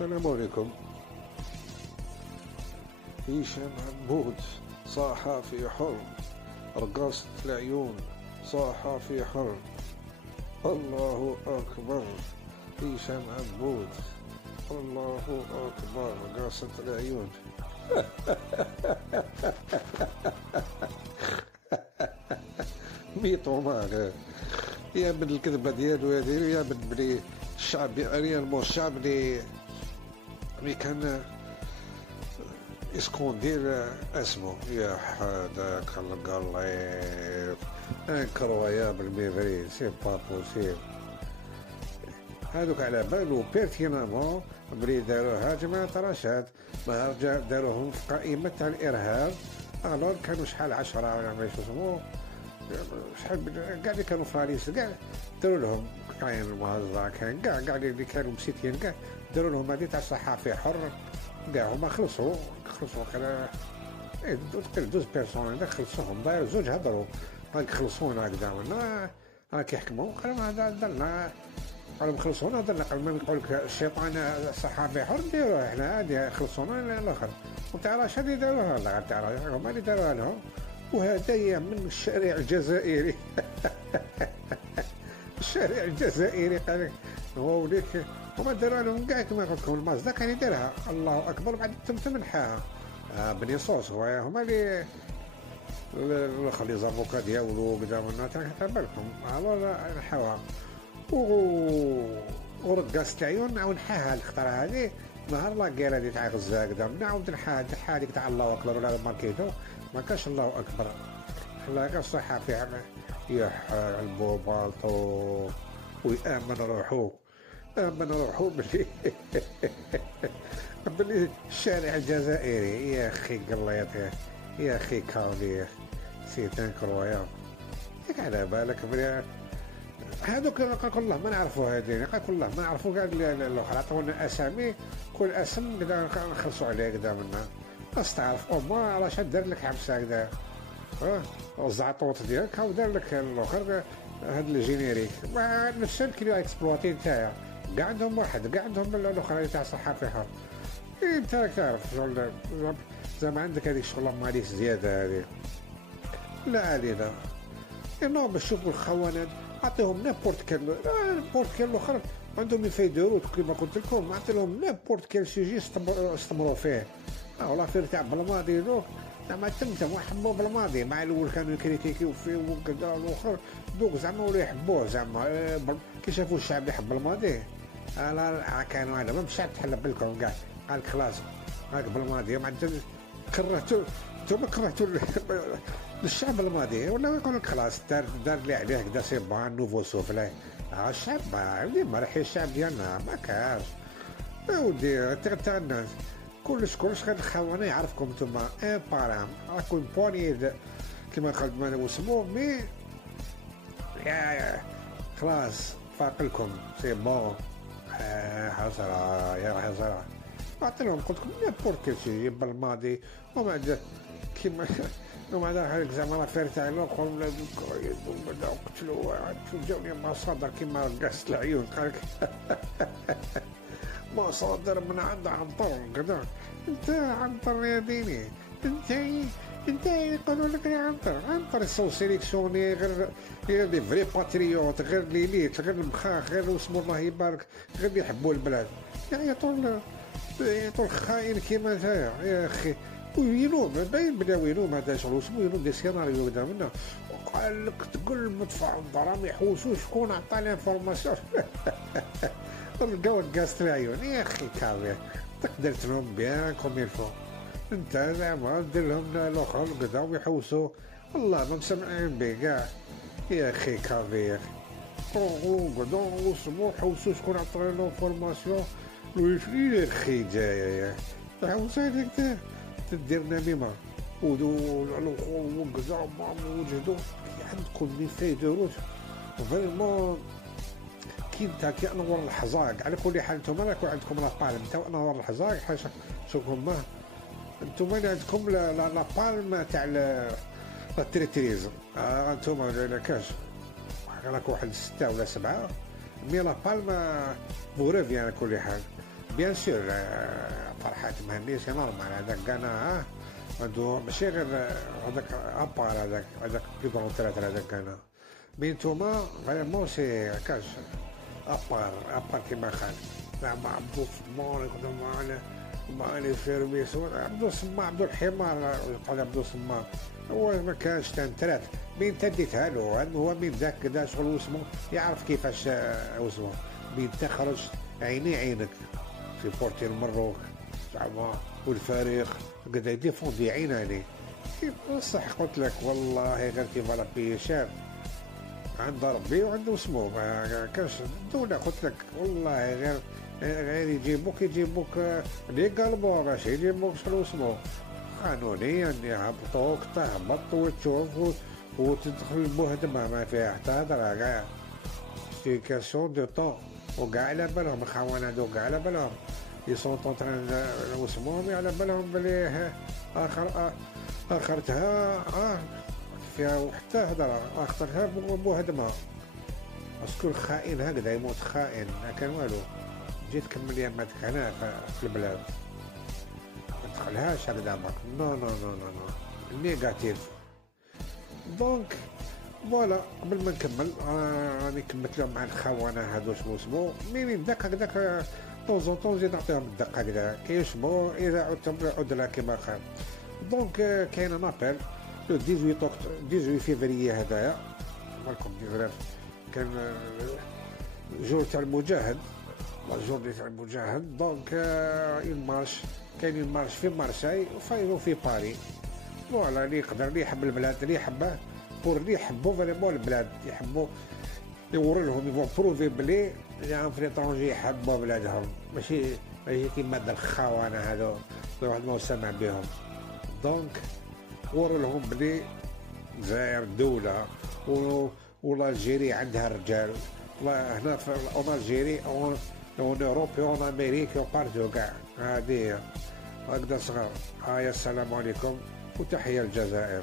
السلام عليكم. هشام عبود صحفي حر، رقصت العيون صحفي حر. الله أكبر. هشام عبود، الله أكبر، رقصت العيون. ميتو ماغ يا من الكذبة ديالو هذه، يا من بلي الشعب ريالمون الشعب اللي كان يسكوندير اسمه يا حدا كالقليف انكرويا بالميفري سي با بوسيبل. هادوك على بالو بيرتينامون بلي داروها جماعة رشاد، ما داروهم في قائمة تاع الإرهاب. الور كانوا شحال 10 ولا ما يسمو شحال كاع اللي كانوا فراليس كاع داروا لهم، كاين المهزة كان كاع اللي كانوا مسيتين كاع داروا لهم هذه تاع صحافي حر. كاع هما خلصوا كان دوز بيرسون هذاك خلصوهم، داير زوج هضروا هاك خلصونا هكذا ولا هاك يحكموا. قالوا ما درنا، قالوا خلصونا درنا. قال ما يقول لك الشيطان صحافي حر نديروه احنا عادي، خلصونا الاخر. وتاع رشاد اللي داروها لا تاع رشاد هما اللي داروها لهم. وهدايا من الشارع الجزائري. الشارع الجزائري قال لك هو وليك هما داروا لهم كاع كما قلت لكم. المازدا كان يديرها الله اكبر، بعد تم نحاها بني صوص هما اللي خلي زافوكا ديالو قدام الناس تاع بالكم الو نحاوها. ورقصت العيون نعاود نحاها الخطره هذه نهار لاكير هذه تاع غزه قدام، نعاود نحاها هذيك تاع الله اكبر ولا ماركيتو ما كاش الله اكبر. لا كاش صحافي يا البوبالطو ويأمن روحو، آمن روحو بلي الشارع الجزائري يا اخي قليط يا اخي كاولير سيتان كرويا. ياك على بالك بلي هذوك قال الله ما نعرفوا هذين، قال الله ما نعرفوا كاع الاخر عطونا اسامي كل اسم كذا نخلصوا عليه كذا منا خاص تعرف او ما علاش دار لك حبسه كذا الزعطوط ديالك او دار لك الاخر هاد الجينيريك نفس الكليو اكسبلواتي تاعها كاع عندهم واحد كاع عندهم الاخرى تاع صحافي حر. انت تعرف شغل زعما عندك هذيك الشغله ماليش زياده هذه لا علينا انه باش تشوفوا الخونات عطيهم نابورت كان الاخر عندهم يفيدوا كما قلت لكم، عطي لهم نابورت كان سوجي استمروا فيه. والله في تاع بالماضي دوك زعما تم حبوا بالماضي، مع الاول كانوا يكريتيكيو فيه وكذا الاخر دوك زعما ولا يحبوه زعما كي شافوا الشعب يحب الماضي كانوا هذا ما مشات تحل بالكم كاع قال لك خلاص هاك بالماضي ما عاد كرهتوا انتم كرهتوا الشعب الماضي ولا يقول لك خلاص دار اللي عليه هكذا سي بان نوفو سوفلي. الشعب ولي ما راح الشعب ديالنا ما كاش ودي تاع الناس كلش غير الخونه يعرفكم نتوما ان بارام راكم بوني كما قلت ما اسمو مي يا خلاص فاقلكم سي بون حزره يا حزره. قلت لهم قلت لكم نيبورت شي بالماضي وما عاد كيما ومع ذلك زعما لا فير تاع الاخر ولا بداو قتلوا جاوني مصادر كيما قصت العيون قال لك مصادر من عند عنتر كذا. انت عنتر يا ديني انت يقولوا لك يا عنتر سو سيليكسيوني غير دي فري باتريوت غير ليليت غير المخاخ غير اسم الله يبارك غير اللي يحبوا البلاد يعني طول خاين كيما نتايا يا اخي. وينوم باين بدا وينوم هذا شغل اسمو ينوم دي سيناريو قدام منا وقال لك تقول مدفع الضرام يحوسوا شكون عطى الانفورماسيون. لقاو قاصت العيون يا اخي كافي تقدر تنوم بيان كوم يلفو انت زعما دير لهم الاخر كذا ويحوسوا والله ما مسمعين به كاع يا اخي كافي يا اخي قعدوا وسمو حوسوا شكون عطى الانفورماسيون ويا اخي جايه حوس هذيك تدير نميمه وكذا ما وجدوا عندكم لي فيدروس فريمون كي انور الحزاق. على كل حال انتم راكم عندكم لا بالم تاع انور الحزاق حاجه شوفكم ما انتم عندكم لا بالم تاع التريتريز انتم ما كاش راك واحد 6 ولا 7 مي لا بالم بوريف على كل حال بيان سور فرحات مهني سي نورمال هذاك كانا عنده ماشي غير هذاك ابار هذاك بيكون ثلاثة هذاك كانا مي نتوما فريمون سي كاش ابار كيما خان مع عبدو الصمان يقدر معنا فيرمي عبدو الصمان عبدو الحمار يقول عبدو الصمان هو ما كانش تنترات مين تديتها له هو مين ذاك كذا شغل اسمه يعرف كيفاش اسمه مين تخرج عيني عينك في بورتي المروك زعما والفريق قد ديفوندي عيناني بصح قلت لك والله غير كيف ربي شاف عند ربي وعنده اسمه ما كانش دولة قلت لك والله غير يجيبوك لي قلبو باش يجيبوك شنو اسمه قانونيا يهبطوك تهبط وتشوف وتدخل المهدمة ما فيها حتى هضرة كاع سي كاسيون دو طون وكاع على بالهم الخوان هادو كاع على بالهم يسون طونطران واسمهم على بالهم بلي اخرتها فيها حتى هضرة اخرتها مهدمة باسكو الخائن هكذا يموت خائن ما كان والو جيت كمل ياماتك هنا في البلاد ما تدخلهاش هكذا نو نو نو نو نو نيجاتيف دونك فوالا قبل ما نكمل راني كملت لهم مع الخونه هادو شنو اسمو مين داك هكذاك طون طون زيد نعطيهم الدقه هكذا كيسمو اذا عدنا كيما قال دونك كاين نابيل لو 18 فيفري هذايا مالكم ديفريف كان جور تاع المجاهد لا جورني تاع المجاهد دونك المارش كاين المارش في مارساي وفاينو في باري فوالا اللي يقدر اللي يحب البلاد اللي يحبه بور اللي يحبوا فريمون البلاد يحبوا يوري لهم يفون بروفي بلي اللي في ليترونجي يحبوا بلادهم ماشي كيما هاد الخونه هادو واحد ما سمع بهم دونك وري لهم بلي الجزائر دولة والجيري عندها رجال هنا في الجيري اون اوروبي اون امريكي وبارتو كاع هادي هكذا صغار السلام عليكم وتحية الجزائر.